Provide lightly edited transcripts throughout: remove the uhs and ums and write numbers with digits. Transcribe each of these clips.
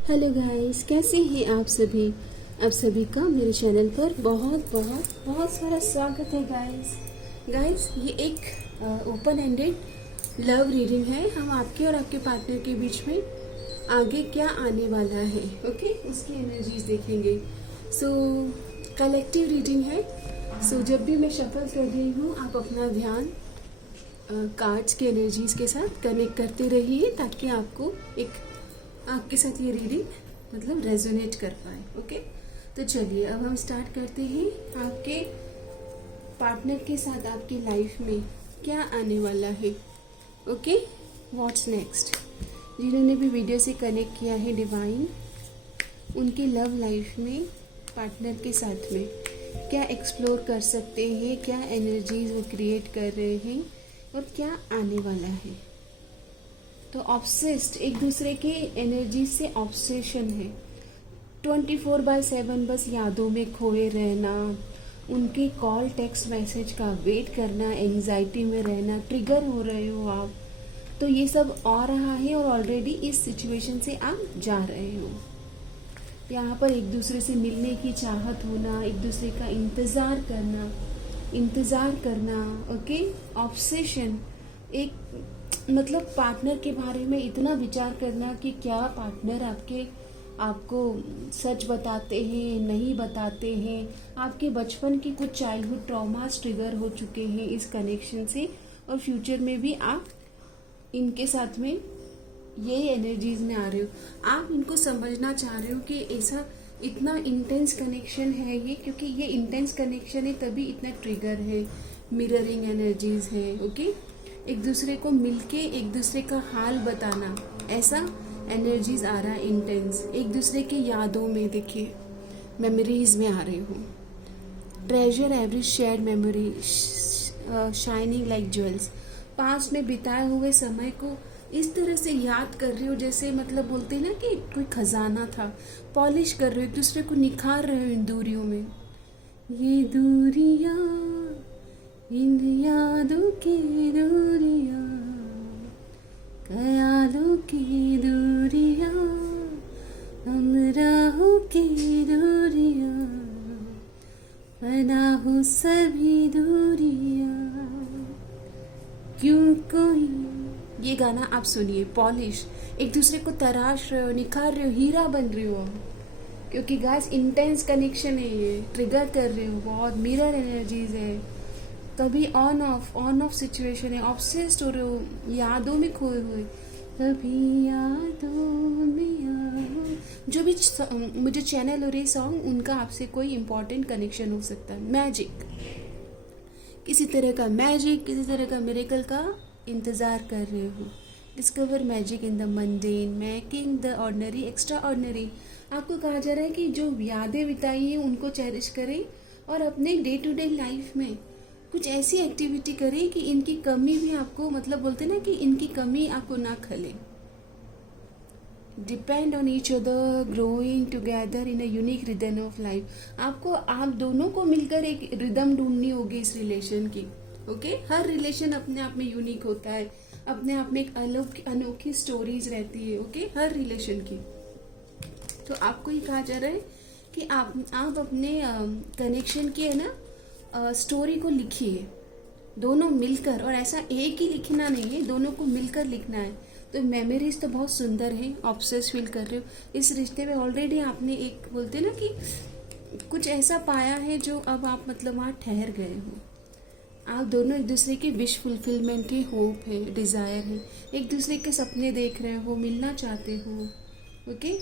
Hello guys, कैसे हैं आप सभी का मेरे चैनल पर बहुत बहुत बहुत सारा स्वागत है गाइस ये एक ओपन एंडेड लव रीडिंग है। हम आपके और आपके पार्टनर के बीच में आगे क्या आने वाला है, ओके, उसकी एनर्जीज देखेंगे। सो कलेक्टिव रीडिंग है। सो जब भी मैं शफल कर रही हूँ, आप अपना ध्यान कार्ड्स के एनर्जीज के साथ कनेक्ट करते रहिए ताकि आपको आपके साथ ये रीडिंग मतलब रेजोनेट कर पाए। ओके, तो चलिए अब हम स्टार्ट करते हैं। आपके पार्टनर के साथ आपकी लाइफ में क्या आने वाला है, ओके, व्हाट्स नेक्स्ट। जिन्होंने भी वीडियो से कनेक्ट किया है डिवाइन, उनकी लव लाइफ में पार्टनर के साथ में क्या एक्सप्लोर कर सकते हैं, क्या एनर्जीज वो क्रिएट कर रहे हैं और क्या आने वाला है। तो ऑब्सेस्ड, एक दूसरे के एनर्जी से ऑब्सेशन है। 24/7 बस यादों में खोए रहना, उनके कॉल टेक्स्ट मैसेज का वेट करना, एंजाइटी में रहना, ट्रिगर हो रहे हो आप, तो ये सब आ रहा है और ऑलरेडी इस सिचुएशन से आप जा रहे हो। यहाँ पर एक दूसरे से मिलने की चाहत होना, एक दूसरे का इंतज़ार करना, ओके, ऑब्सेशन, एक मतलब पार्टनर के बारे में इतना विचार करना कि क्या पार्टनर आपको सच बताते हैं, नहीं बताते हैं। आपके बचपन की कुछ चाइल्डहुड ट्रॉमास ट्रिगर हो चुके हैं इस कनेक्शन से, और फ्यूचर में भी आप इनके साथ में ये एनर्जीज में आ रहे हो। आप इनको समझना चाह रहे हो कि ऐसा इतना इंटेंस कनेक्शन है ये, क्योंकि ये इंटेंस कनेक्शन है तभी इतना ट्रिगर है, मिररिंग एनर्जीज है, ओके। एक दूसरे को मिलके एक दूसरे का हाल बताना, ऐसा एनर्जीज आ रहा है इंटेंस। एक दूसरे की यादों में देखिए, मेमोरीज में आ रहे हो। Treasure every shared memory shining like jewels. Past में बिताए हुए समय को इस तरह से याद कर रहे हो जैसे मतलब बोलते हैं ना कि कोई खजाना था। पॉलिश कर रहे हो, एक दूसरे को निखार रहे हो इन दूरियों में। ये दूरियां, इन यादों की दूरियां, ख्यालों की दूरियां, हमराहों की दूरियां, फना हो सभी दूरियां। क्यों कोई, ये गाना आप सुनिए, पॉलिश, एक दूसरे को तराश रहे हो, निखार रहे हो, हीरा बन रहे हो, क्योंकि गाइस इंटेंस कनेक्शन है ये, ट्रिगर कर रहे हो बहुत, मिरर एनर्जीज है। कभी ऑन ऑफ सिचुएशन है, ऑब्सेस्ड हो रहे हो, यादों में खोए हुए, कभी यादों में आओ। जो भी मुझे चैनल हो रही सॉन्ग, उनका आपसे कोई इम्पोर्टेंट कनेक्शन हो सकता है। मैजिक, किसी तरह का मैजिक, किसी तरह का मिरेकल का इंतज़ार कर रहे हो। Discover magic in the mundane, making the ordinary extra ordinary. आपको कहा जा रहा है कि जो यादें बिताई हैं उनको चेरिश करें और अपने डे टू डे लाइफ में कुछ ऐसी एक्टिविटी करें कि इनकी कमी भी आपको, मतलब बोलते ना कि इनकी कमी आपको ना खले। Depend on each other, growing together in a unique rhythm of life. आपको आप दोनों को मिलकर एक रिदम ढूंढनी होगी इस रिलेशन की, ओके। हर रिलेशन अपने आप में यूनिक होता है, अपने आप में एक अनोखी स्टोरीज रहती है, ओके, हर रिलेशन की। तो आपको ये कहा जा रहा है कि आप अपने कनेक्शन की है ना स्टोरी को लिखिए दोनों मिलकर, और ऐसा एक ही लिखना नहीं है, दोनों को मिलकर लिखना है। तो मेमोरीज तो बहुत सुंदर है, ऑब्सेस फील कर रहे हो इस रिश्ते में। ऑलरेडी आपने एक बोलते ना कि कुछ ऐसा पाया है जो अब आप मतलब वहाँ ठहर गए हो। आप दोनों एक दूसरे की विश फुलफिलमेंट की होप है, डिज़ायर है, एक दूसरे के सपने देख रहे हो, मिलना चाहते हो, ओके।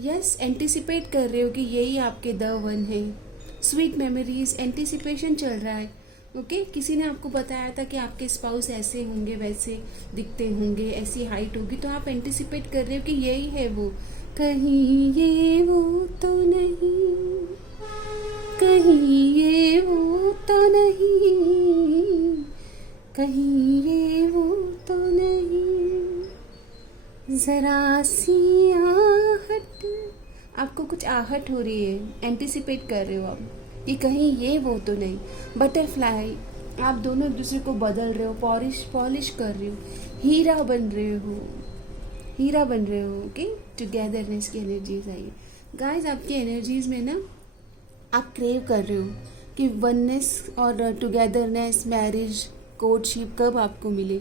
यस, एंटिसिपेट कर रहे हो कि यही आपके द वन है। स्वीट मेमोरीज, एंटिसिपेशन चल रहा है, ओके। किसी ने आपको बताया था कि आपके स्पाउस ऐसे होंगे, वैसे दिखते होंगे, ऐसी हाइट होगी, तो आप एंटिसिपेट कर रहे हो कि यही है वो। कहीं ये वो तो नहीं, कहीं ये वो तो नहीं, कहीं ये वो तो नहीं, जरा सी आहट, आपको कुछ आहट हो रही है, एंटिसिपेट कर रहे हो आप कि कहीं ये वो तो नहीं। बटरफ्लाई, आप दोनों एक दूसरे को बदल रहे हो, पॉलिश कर रहे हो, हीरा बन रहे हो, हीरा बन रहे हो। ओके, टुगेदरनेस की एनर्जीज आई है गाइस आपकी एनर्जीज में ना। आप क्रेव कर रहे हो कि वननेस और टुगेदरनेस, मैरिज, कोर्टशिप कब आपको मिले,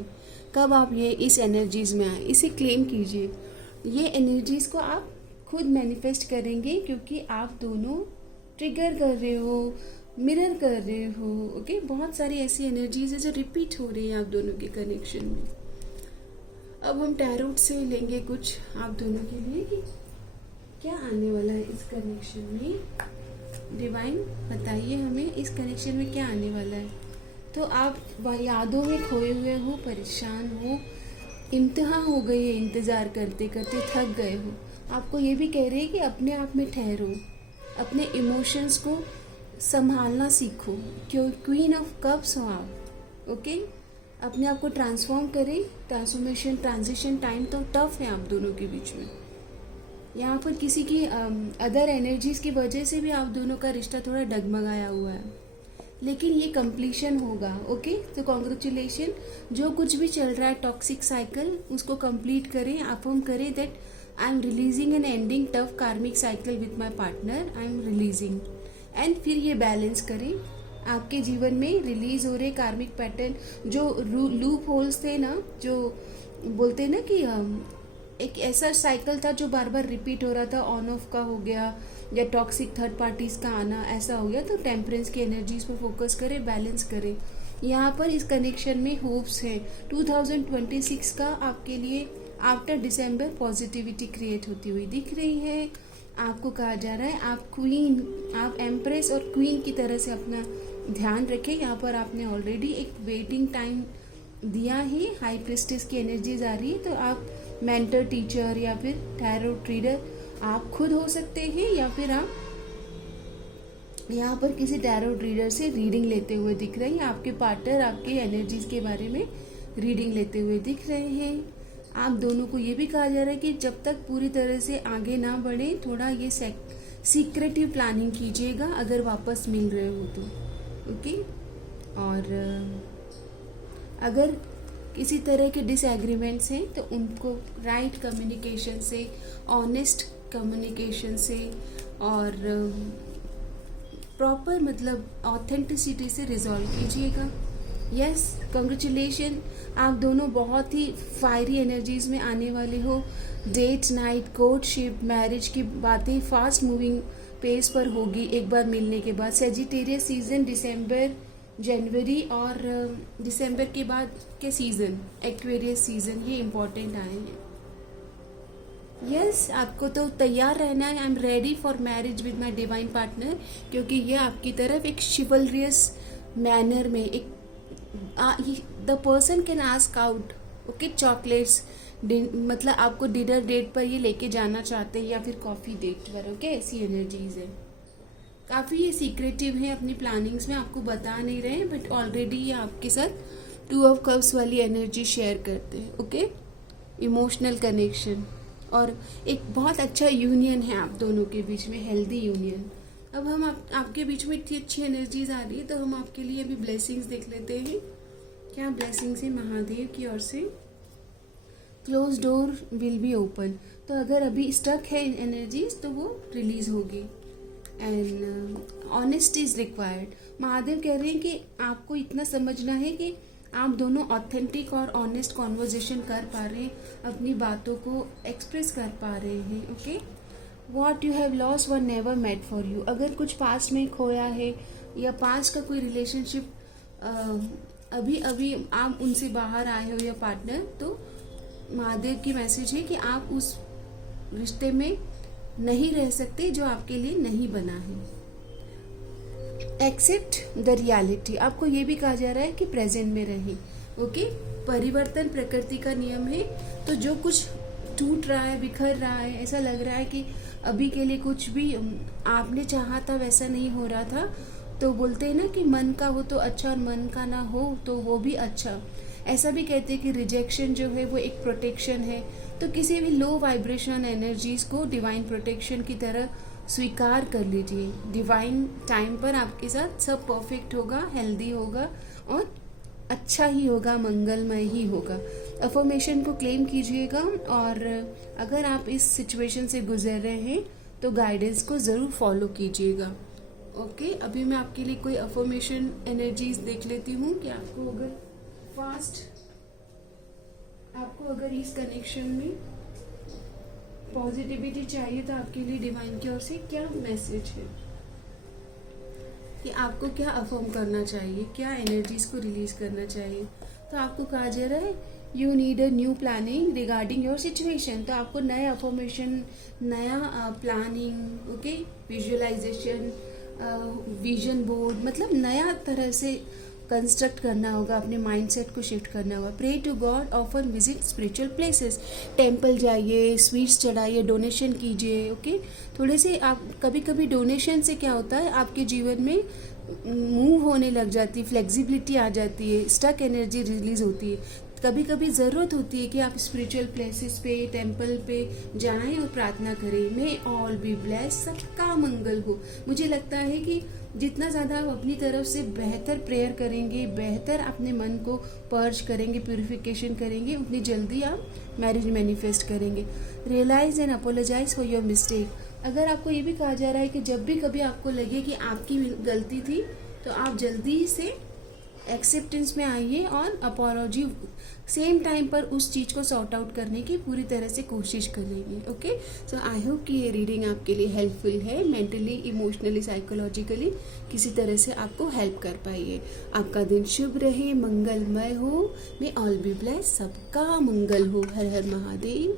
कब आप ये इस एनर्जीज में आए, इसे क्लेम कीजिए। ये एनर्जीज को आप खुद मैनिफेस्ट करेंगे क्योंकि आप दोनों ट्रिगर कर रहे हो, मिरर कर रहे हो। ओके, बहुत सारी ऐसी एनर्जीज है जो रिपीट हो रही है आप दोनों के कनेक्शन में। अब हम टैरोट से लेंगे कुछ आप दोनों के लिए कि क्या आने वाला है इस कनेक्शन में। डिवाइन बताइए हमें इस कनेक्शन में क्या आने वाला है। तो आप यादों में खोए हुए हो, परेशान हो, इम्तिहा हो गई है, इंतज़ार करते करते थक गए हो। आपको ये भी कह रहे हैं कि अपने आप में ठहरो, अपने इमोशंस को संभालना सीखो। क्यों क्वीन ऑफ कप्स हो आप। ओके, अपने आप को ट्रांसफॉर्म करें। ट्रांसफॉर्मेशन, ट्रांजिशन टाइम तो टफ है आप दोनों के बीच में। यहाँ पर किसी की अदर एनर्जीज की वजह से भी आप दोनों का रिश्ता थोड़ा डगमगाया हुआ है, लेकिन ये कंप्लीशन होगा। ओके, तो कॉन्ग्रेचुलेशन। जो कुछ भी चल रहा है टॉक्सिक साइकिल, उसको कंप्लीट करें। अफर्म करें that I am releasing and ending tough karmic cycle with my partner, I am releasing. And फिर ये बैलेंस करें। आपके जीवन में रिलीज हो रहे कार्मिक पैटर्न, जो लूप होल्स थे ना, जो बोलते हैं ना कि एक ऐसा साइकिल था जो बार बार रिपीट हो रहा था, ऑन ऑफ का हो गया या टॉक्सिक थर्ड पार्टीज का आना, ऐसा हो गया। तो टेम्परेंस की एनर्जीज पर फोकस करें, बैलेंस करें। यहाँ पर इस कनेक्शन में होप्स है 2026 का आपके लिए आफ्टर दिसंबर पॉजिटिविटी क्रिएट होती हुई दिख रही है। आपको कहा जा रहा है आप क्वीन, आप एम्प्रेस और क्वीन की तरह से अपना ध्यान रखें। यहाँ पर आपने ऑलरेडी एक वेटिंग टाइम दिया है। हाई प्रिस्टेस की एनर्जीज आ रही है, तो आप मेंटर, टीचर या फिर टैरो रीडर आप खुद हो सकते हैं, या फिर आप यहाँ पर किसी टैरो रीडर से रीडिंग लेते हुए दिख रहे हैं। आपके पार्टनर आपके एनर्जीज के बारे में रीडिंग लेते हुए दिख रहे हैं। आप दोनों को ये भी कहा जा रहा है कि जब तक पूरी तरह से आगे ना बढ़े, थोड़ा ये सीक्रेटिव प्लानिंग कीजिएगा अगर वापस मिल रहे हो तो। ओके, और अगर किसी तरह के डिसएग्रीमेंट्स हैं तो उनको राइट कम्युनिकेशन से, ऑनेस्ट कम्युनिकेशन से और प्रॉपर मतलब ऑथेंटिसिटी से रिजॉल्व कीजिएगा। Yes, congratulation. आप दोनों बहुत ही फायरी एनर्जीज में आने वाले हो। डेट नाइट, कोर्टशिप, मैरिज की बातें फास्ट मूविंग पेस पर होगी एक बार मिलने के बाद। सेजिटेरियस सीजन दिसंबर, जनवरी और दिसंबर के बाद के सीजन, एक्वेरियस सीजन, ये इम्पोर्टेंट आए हैं। यस, आपको तो तैयार रहना है। I am ready for marriage with my divine partner, क्योंकि ये आपकी तरफ एक शिवलरियस मैनर में एक the person can ask out. Okay, chocolates, मतलब आपको डिनर डेट पर ये लेके जाना चाहते हैं या फिर कॉफी डेट पर। ओके, ऐसी एनर्जीज है। काफ़ी ये सीक्रेटिव है, अपनी प्लानिंग्स में आपको बता नहीं रहे हैं, बट ऑलरेडी ये आपके साथ 2 ऑफ कप्स वाली एनर्जी शेयर करते हैं। ओके, इमोशनल कनेक्शन और एक बहुत अच्छा यूनियन है आप दोनों के बीच में, हेल्दी यूनियन। अब हम आपके बीच में इतनी अच्छी एनर्जीज आ रही है, तो हम आपके लिए अभी ब्लेसिंग्स देख लेते हैं। क्या ब्लेसिंग्स है महादेव की ओर से। Close door will be open, तो अगर अभी स्टक है एनर्जीज तो वो रिलीज होगी। And honesty is required. Mahadev कह रहे हैं कि आपको इतना समझना है कि आप दोनों ऑथेंटिक और ऑनेस्ट कॉन्वर्जेशन कर पा रहे हैं, अपनी बातों को एक्सप्रेस कर पा रहे हैं। Okay, what you have lost were never meant for you. अगर कुछ पास्ट में खोया है या पास्ट का कोई रिलेशनशिप अभी अभी आप उनसे बाहर आए हो या पार्टनर, तो महादेव की मैसेज है कि आप उस रिश्ते में नहीं रह सकते जो आपके लिए नहीं बना है। एक्सेप्ट द रियलिटी, आपको ये भी कहा जा रहा है कि प्रेजेंट में रहें। ओके, परिवर्तन प्रकृति का नियम है, तो जो कुछ टूट रहा है, बिखर रहा है, ऐसा लग रहा है कि अभी के लिए कुछ भी आपने चाहा था वैसा नहीं हो रहा था, तो बोलते हैं ना कि मन का हो तो अच्छा और मन का ना हो तो वो भी अच्छा। ऐसा भी कहते हैं कि रिजेक्शन जो है वो एक प्रोटेक्शन है। तो किसी भी लो वाइब्रेशन एनर्जीज को डिवाइन प्रोटेक्शन की तरह स्वीकार कर लीजिए। डिवाइन टाइम पर आपके साथ सब परफेक्ट होगा, हेल्दी होगा और अच्छा ही होगा, मंगलमय ही होगा। अफर्मेशन को क्लेम कीजिएगा, और अगर आप इस सिचुएशन से गुजर रहे हैं तो गाइडेंस को ज़रूर फॉलो कीजिएगा। ओके, अभी मैं आपके लिए कोई अफर्मेशन एनर्जीज देख लेती हूँ कि आपको अगर इस कनेक्शन में पॉजिटिविटी चाहिए तो आपके लिए डिवाइन की ओर से क्या मैसेज है, कि आपको क्या अफर्म करना चाहिए, क्या एनर्जीज को रिलीज करना चाहिए। तो आपको कहा जा रहा है you need a new planning regarding your situation. तो आपको नया अफर्मेशन, नया planning, okay, visualisation, vision board, मतलब नया तरह से कंस्ट्रक्ट करना होगा, अपने माइंडसेट को शिफ्ट करना होगा। Pray to God, often visit spiritual places, temple जाइए, स्वीट्स चढ़ाइए, डोनेशन कीजिए। ओके, थोड़े से आप कभी कभी डोनेशन से क्या होता है, आपके जीवन में मूव होने लग जाती, फ्लेक्सिबिलिटी आ जाती है, स्टक एनर्जी रिलीज होती है। कभी कभी ज़रूरत होती है कि आप स्पिरिचुअल प्लेसेस पे, टेम्पल पे जाएं और प्रार्थना करें। मे ऑल बी ब्लेस, सबका मंगल हो। मुझे लगता है कि जितना ज़्यादा आप अपनी तरफ से बेहतर प्रेयर करेंगे, बेहतर अपने मन को पर्ज करेंगे, प्यूरिफिकेशन करेंगे, उतनी जल्दी आप मैरिज मैनिफेस्ट करेंगे। Realise and apologise for your mistake. अगर आपको ये भी कहा जा रहा है कि जब भी कभी आपको लगे कि आपकी गलती थी तो आप जल्दी से एक्सेप्टेंस में आइए और अपॉलॉजी सेम टाइम पर उस चीज़ को सॉर्ट आउट करने की पूरी तरह से कोशिश करेंगे। ओके, सो आई होप कि ये रीडिंग आपके लिए हेल्पफुल है, मेंटली, इमोशनली, साइकोलॉजिकली किसी तरह से आपको हेल्प कर पाइए। आपका दिन शुभ रहे, मंगलमय हो। मे ऑल बी ब्लेस, सबका मंगल हो। हर हर महादेव।